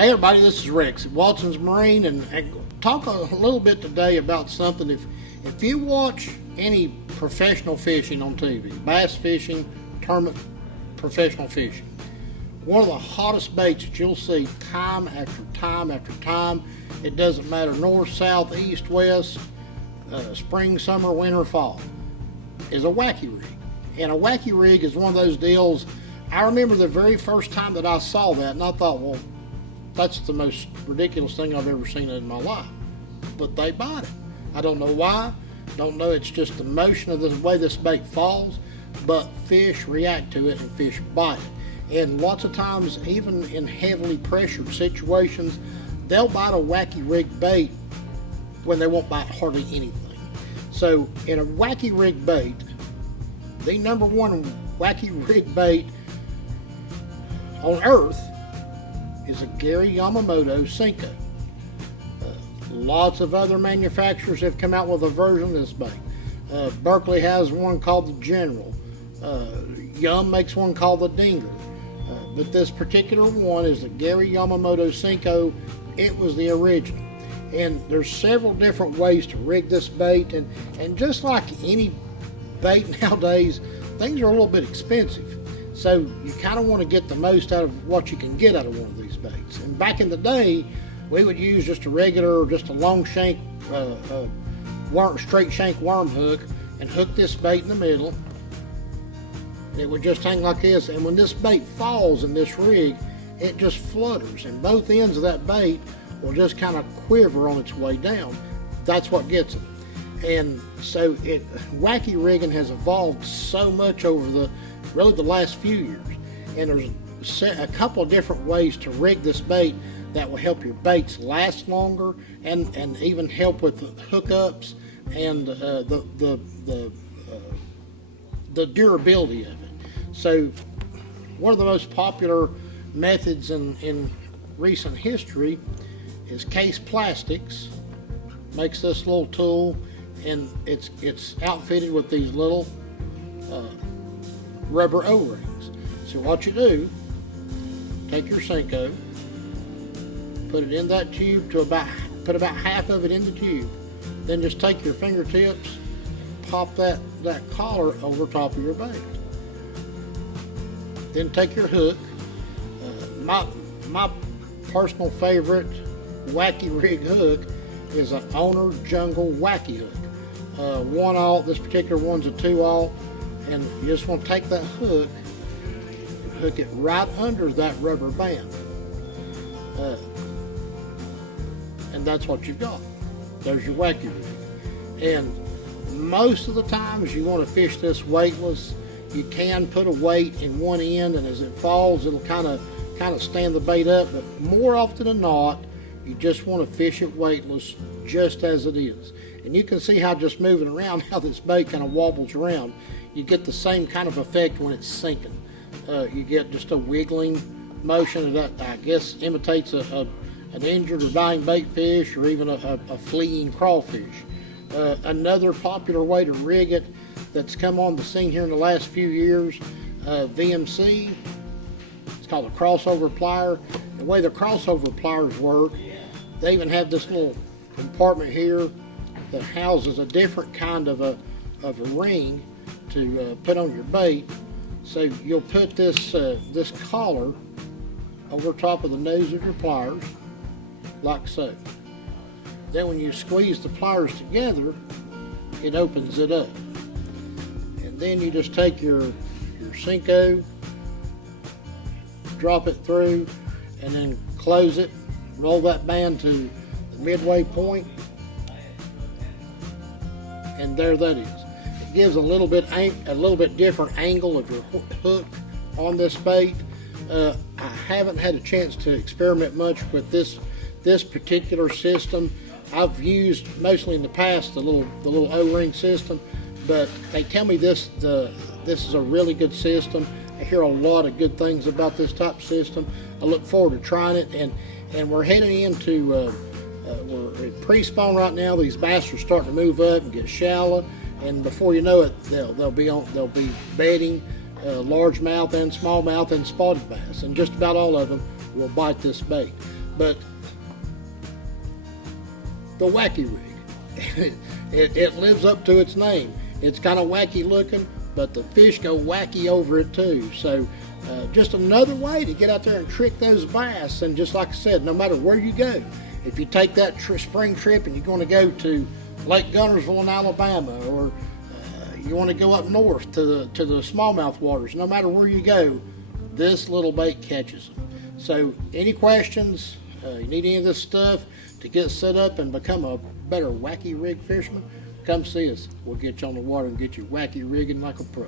Hey everybody, this is Rex at Watson's Marine, and talk a little bit today about something. If you watch any professional fishing on TV, bass fishing, tournament professional fishing, one of the hottest baits that you'll see time after time after time, it doesn't matter north, south, east, west, spring, summer, winter, fall, is a wacky rig. And a wacky rig is one of those deals. I remember the very first time that I saw that, and I thought, well, that's the most ridiculous thing I've ever seen in my life. But they bite it. I don't know why. Don't know. It's just the motion of the way this bait falls. But fish react to it and fish bite it. And lots of times, even in heavily pressured situations, they'll bite a wacky rig bait when they won't bite hardly anything. So in a wacky rig bait, the number one wacky rig bait on earth is a Gary Yamamoto Senko. Lots of other manufacturers have come out with a version of this bait. Berkeley has one called the General. Yum makes one called the Dinger. But this particular one is the Gary Yamamoto Senko. It was the original. And there's several different ways to rig this bait. And just like any bait nowadays, things are a little bit expensive. So you kind of want to get the most out of what you can get out of one of these baits. And back in the day, we would use just a regular, just a long shank, straight shank worm hook, and hook this bait in the middle. It would just hang like this. And when this bait falls in this rig, it just flutters, and both ends of that bait will just kind of quiver on its way down. That's what gets it. And so wacky rigging has evolved so much over really the last few years, and there's a couple of different ways to rig this bait that will help your baits last longer and even help with the hookups and the durability of it. So one of the most popular methods in recent history is Case Plastics. Makes this little tool, and it's outfitted with these little rubber O-rings. So what you do, take your Senko, put it in that tube put about half of it in the tube, then just take your fingertips, pop that collar over top of your bait. Then take your hook. My personal favorite wacky rig hook is an Owner Jungle Wacky hook. 1/0. This particular one's a 2/0. And you just want to take that hook and hook it right under that rubber band. And that's what you've got. There's your wacky rig. And most of the times you want to fish this weightless. You can put a weight in one end, and as it falls, it'll kind of stand the bait up. But more often than not, you just want to fish it weightless, just as it is. And you can see how just moving around, how this bait kind of wobbles around. You get the same kind of effect when it's sinking. You get just a wiggling motion that I guess imitates an injured or dying bait fish, or even a fleeing crawfish. Another popular way to rig it that's come on the scene here in the last few years, VMC. It's called a crossover plier. The way the crossover pliers work, they even have this little compartment here that houses a different kind of a ring to put on your bait. So you'll put this collar over top of the nose of your pliers, like so. Then when you squeeze the pliers together, it opens it up. And then you just take your Senko, drop it through, and then close it, roll that band to the midway point, and there that is. It gives a little bit different angle of your hook on this bait. I haven't had a chance to experiment much with this particular system. I've used mostly in the past the little O-ring system, but they tell me this is a really good system. I hear a lot of good things about this type system. I look forward to trying it, and we're heading into we're at pre-spawn right now. These bass are starting to move up and get shallow, and before you know it, they'll be bedding largemouth and smallmouth and spotted bass, and just about all of them will bite this bait. But the Wacky rig, it lives up to its name. It's kind of wacky looking, but the fish go wacky over it too. So just another way to get out there and trick those bass. And just like I said, no matter where you go, if you take that spring trip and you're going to go to Lake Gunnersville in Alabama, or you want to go up north to the smallmouth waters, no matter where you go, this little bait catches them. So any questions, you need any of this stuff to get set up and become a better wacky rig fisherman, come see us. We'll get you on the water and get you wacky rigging like a pro.